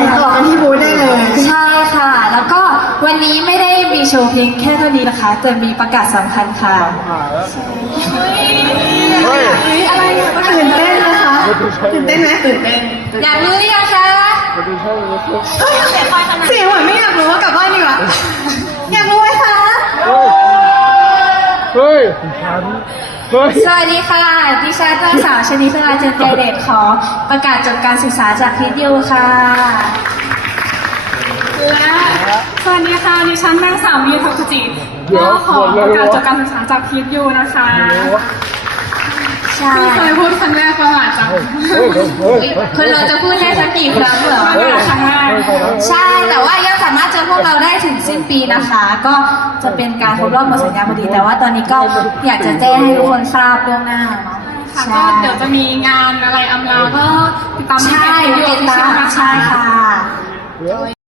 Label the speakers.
Speaker 1: ต่อกันที่บูธได้เลย
Speaker 2: ใช่ค่ะ แล้วก็วันนี้ไม่ได้มีโชว์เพียงแค่เท่านี้นะคะแต่มีประกาศสำคัญค่ะ
Speaker 1: อะไรตื่นเต้นนะคะตื่นเต้นไหมตื่นเต้น
Speaker 2: อยากรู้หรือยังคะ
Speaker 1: เสียงเหมือนไม่อยากรู้ว่ากลับบ้านดีกว่าอยากรู้ไหมคะ
Speaker 3: เฮ้ย
Speaker 2: สวัสดีค่ะดิฉันนางสาวชนิธราจันทร์เดชขอประกาศจบการศึกษาจากพิทยูค่ะ
Speaker 4: และสวัสดีค่ะดิฉันนางสาวมีทักษุจิก็ขอประกาศจบการศึกษาจากพีทยูนะคะ
Speaker 2: ใช่
Speaker 4: เคยพูดครั้งแรกประหลาดจัง
Speaker 2: คนเราจะพูดได้สักกี่ครั้งเหรอ
Speaker 4: ครั้งแรก
Speaker 2: ใช่แต่ว่ายังสามารถเจอพวกเราได้ถึงสิ้นปีนะคะ ก็จะเป็นการครบรอบหมดสัญญาพอดีแต่ว่าตอนนี้ก็อยากจะแจ้งให้ทุกคนทราบล่วงหน้าเนาะ
Speaker 4: ค่ะก็เดี๋ยวจะมีงานอะไรอำลาก็ติดตาม
Speaker 2: ใช่ติดตามใช่ค่ะ